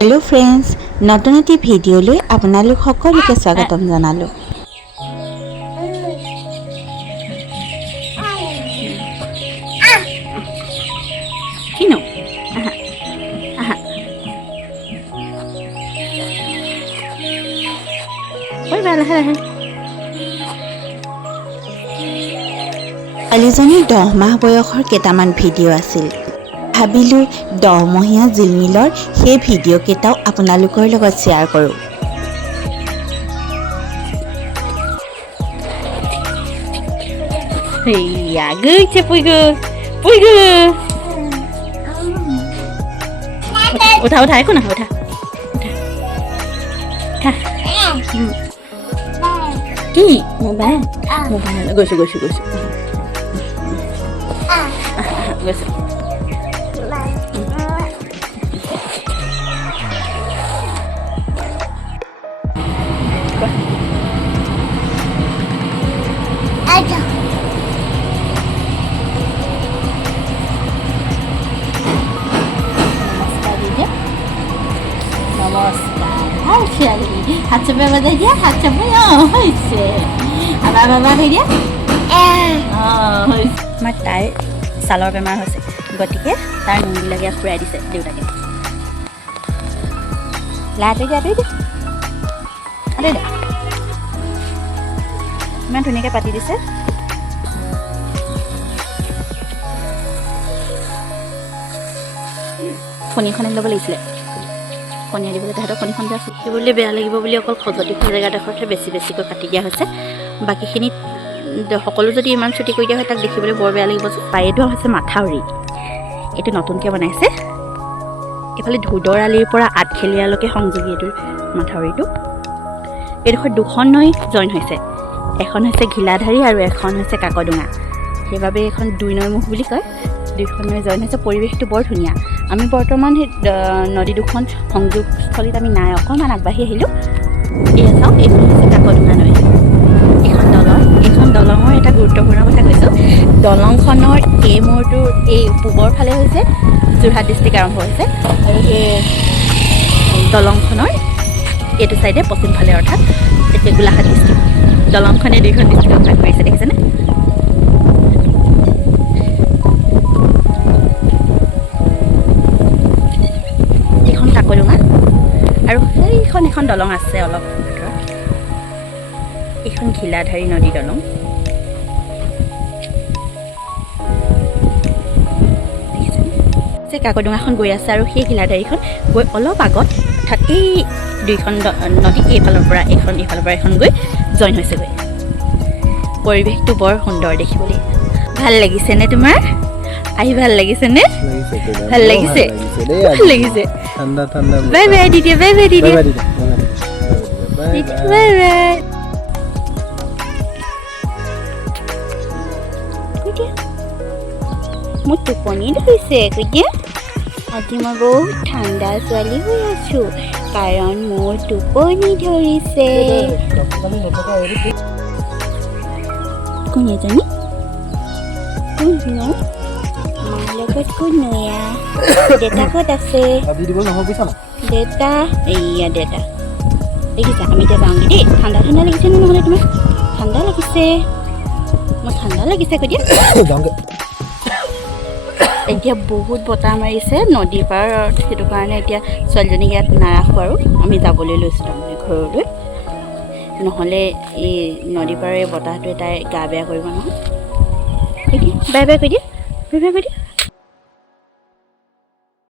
Hello friends, नतुन eighty भिडिओলৈ আপোনালোক সকলোকে স্বাগতম জনালো। কিনো ঐ ভাল লাহে লাহে ছোৱালীজনীৰ 10 মাহ বয়সৰ কেইটামান ভিডিঅ' আছিল। ভাবিলোঁ 10 মহীয়া জিলমিলৰ সেই ভিডিঅ' কেইটাও আপোনালোকৰ লগত শ্বেয়াৰ কৰোঁ। Iya, গৈছে পুই গৈ উঠা উঠা একো নহয় উঠা কি মোবাইল গৈছো গৈছো নমস্কাৰ ছোৱালী হাত চাপে বজাই দিয়া হাত চাপে হৈছে আবাৰ বাবা হৈ দিয়া আমাৰ তাইৰ ছালৰ বেমাৰ হৈছে গতিকে তাৰ নোমবিলাকে খুৰাই দিছে দেউতাকে লাটে দিয়া ইমান ধুনীয়াকৈ পাতি দিছে ফণীখন আনি ল'ব লাগিছিলে ফণী আনিবলৈ তাহাঁতৰ ফণীখন যে আছে সেইবুলি বেয়া লাগিব বুলি অকল খজতি খোৱা জেগাডোখৰতহে বেছিকৈ কাটি দিয়া হৈছে বাকীখিনিত সকলো যদি ইমান ছুটি কৰি দিয়া হয় তাক দেখিবলৈ বৰ বেয়া লাগিব যে এইটো হৈছে মাথাউৰি এইটো নতুনকৈ বনাইছে এইফালে ধুদৰ আলিৰ পৰা আঠখেলীয়ালৈকে সংযোগী এইটো মাথাউৰিটো এইডোখৰ দুখন নৈ জইন হৈছে এখন হৈছে ঘিলাধাৰী আৰু এখন হৈছে কাকডোঙা সেইবাবে এইখন দুই নৈমুখ বুলি কয় দুইখন নৈ জইন হৈছে পৰিৱেশটো বৰ ধুনীয়া আমি বৰ্তমান সেই নদী দুখন সংযোগস্থলীত আমি নাই অকণমান আগবাঢ়ি আহিলোঁ এয়া চাওক এইখন হৈছে কাকডোঙা নৈ এইখন দলঙৰ এটা গুৰুত্বপূৰ্ণ কথা কৈছোঁ দলংখনৰ এই মূৰটোৰ এই পূবৰ ফালে হৈছে যোৰহাট ডিষ্ট্ৰিক্ট আৰম্ভ হৈছে আৰু সেই দলংখনৰ এইটো চাইডে পশ্চিম ফালে অৰ্থাৎ এতিয়া গোলাঘাট ডিষ্ট্ৰিক্ট দলংখনে দুইখন ডিষ্ট্ৰিক্টক ভাগ কৰিছে দেখিছেনে এইখন কাকডোঙা আৰু সেইখন এখন দলং আছে অলপ ভিতৰত এইখন ঘিলাধাৰী নদী দলং যে কাকডোঙাখন গৈ আছে আৰু সেই ঘিলাধাৰীখন গৈ অলপ আগত অৰ্থাৎ এই দুইখন নদী এইফালৰ পৰা এখন গৈ জইন হৈছেগৈ পৰিৱেশটো বৰ সুন্দৰ দেখিবলৈ ভাল লাগিছেনে তোমাৰ আহি ভাল লাগিছেনে ভাল লাগিছে বাই বাই দিদি বাই মোৰ টোপনি ধৰিছে কৈয়া আজি মই বহুত ঠাণ্ডা ছোৱালী হৈ আছোঁ কাৰণ মোৰ টোপনি ধৰিছে কোন এজনী মাৰ লগত কোন নয়া দেউতা ক'ত আছে দেউতা এইয়া দেউতা দেখিছা আমি এতিয়া যাওঁগৈ দেই ঠাণ্ডা লাগিছে নে নহ'লে তোমাৰ ঠাণ্ডা লাগিছে মোৰ ঠাণ্ডা লাগিছে কৈ দিয়া এতিয়া বহুত বতাহ মাৰিছে নদীৰ পাৰত সেইটো কাৰণে এতিয়া ছোৱালীজনীক ইয়াত নাৰাখোঁ আৰু আমি যাবলৈ লৈছোঁ তাৰমানে ঘৰলৈ নহ'লে এই নদীৰ পাৰৰ এই বতাহটোৱে তাই গা বেয়া কৰিব নহয় বাই বাই কৈ দিয়া